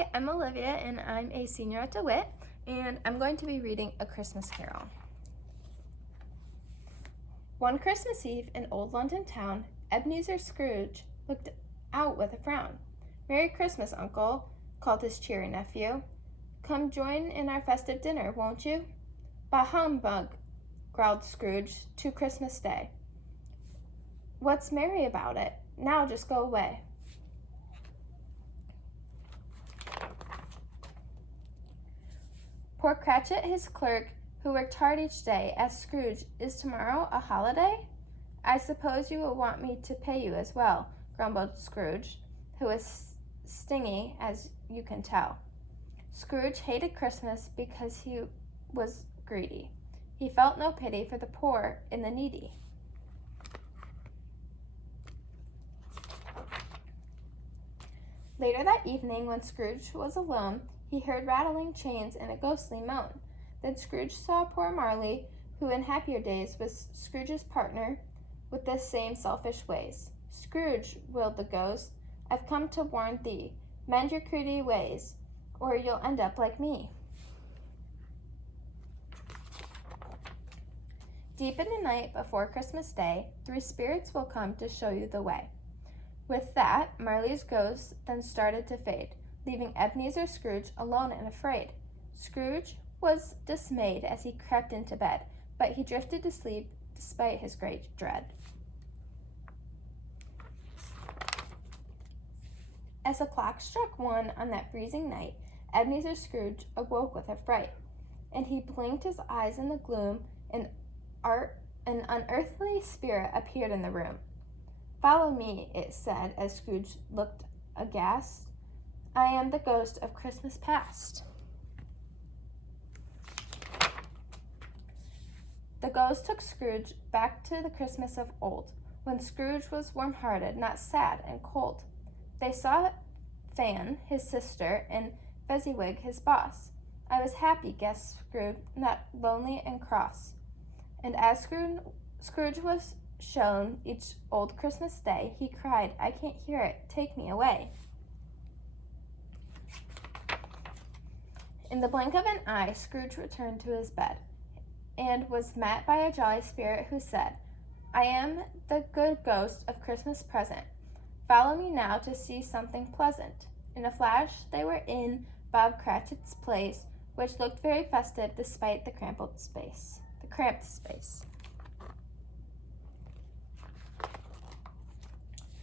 Hi, I'm Olivia and I'm a senior at DeWitt, and I'm going to be reading A Christmas Carol. One Christmas Eve in old London town, Ebenezer Scrooge looked out with a frown. "Merry Christmas, Uncle," called his cheery nephew. "Come join in our festive dinner, won't you?" "Bah humbug," growled Scrooge, "'to Christmas Day." "What's merry about it? Now just go away." Poor Cratchit, his clerk, who worked hard each day, asked Scrooge, "Is tomorrow a holiday?" "I suppose you will want me to pay you as well," grumbled Scrooge, who was stingy, as you can tell. Scrooge hated Christmas because he was greedy. He felt no pity for the poor and the needy. Later that evening, when Scrooge was alone, he heard rattling chains and a ghostly moan. Then Scrooge saw poor Marley, who in happier days was Scrooge's partner with the same selfish ways. "Scrooge," wailed the ghost, "I've come to warn thee. Mend your greedy ways, or you'll end up like me." Deep in the night before Christmas Day, 3 spirits will come to show you the way. With that, Marley's ghost then started to fade, leaving Ebenezer Scrooge alone and afraid. Scrooge was dismayed as he crept into bed, but he drifted to sleep despite his great dread. As the clock struck 1 on that freezing night, Ebenezer Scrooge awoke with a fright, and he blinked his eyes in the gloom, and an unearthly spirit appeared in the room. "Follow me," it said, as Scrooge looked aghast. "I am the ghost of Christmas past." The ghost took Scrooge back to the Christmas of old, when Scrooge was warm-hearted, not sad and cold. They saw Fan, his sister, and Fezziwig, his boss. "I was happy," gasped Scrooge, "not lonely and cross." And as Scrooge was shown each old Christmas Day, he cried, "I can't hear it, take me away." In the blink of an eye, Scrooge returned to his bed, and was met by a jolly spirit who said, "I am the good ghost of Christmas present. Follow me now to see something pleasant." In a flash, they were in Bob Cratchit's place, which looked very festive despite the cramped space.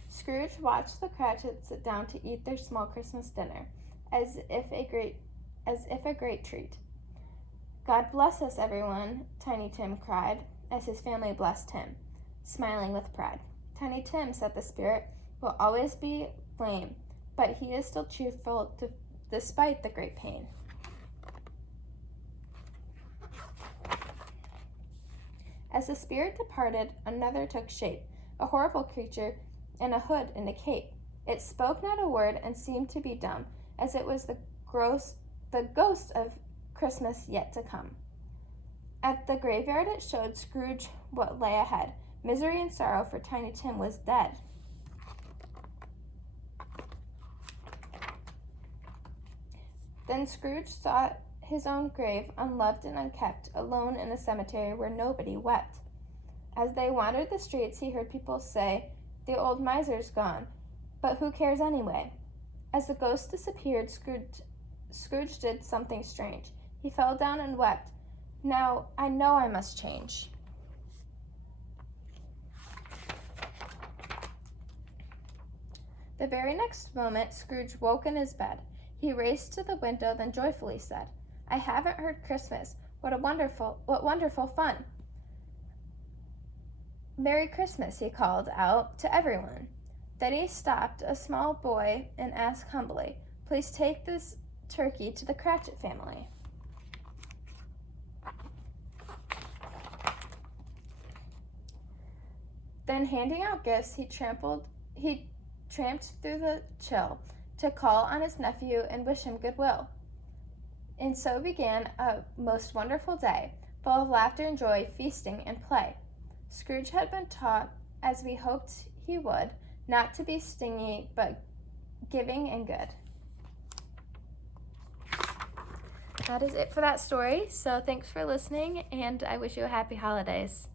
Scrooge watched the Cratchits sit down to eat their small Christmas dinner, as if a great treat. "God bless us, everyone," Tiny Tim cried, as his family blessed him, smiling with pride. "Tiny Tim," said the spirit, "will always be lame, but he is still cheerful despite the great pain." As the spirit departed, another took shape, a horrible creature in a hood and a cape. It spoke not a word and seemed to be dumb, as it was the ghost of Christmas yet to come. At the graveyard it showed Scrooge what lay ahead. Misery and sorrow, for Tiny Tim was dead. Then Scrooge saw his own grave, unloved and unkept, alone in a cemetery where nobody wept. As they wandered the streets, he heard people say, "The old miser's gone, but who cares anyway?" As the ghost disappeared, Scrooge did something strange. He fell down and wept. "Now I know I must change." The very next moment, Scrooge woke in his bed. He raced to the window, then joyfully said, "I haven't heard Christmas. What wonderful fun!" "Merry Christmas," he called out to everyone. Then he stopped a small boy and asked humbly, "Please take this turkey to the Cratchit family." Then, handing out gifts, he tramped through the chill to call on his nephew and wish him goodwill. And so began a most wonderful day, full of laughter and joy, feasting and play. Scrooge had been taught, as we hoped he would, not to be stingy, but giving and good. that is it for that story. So thanks for listening, and I wish you a happy holidays.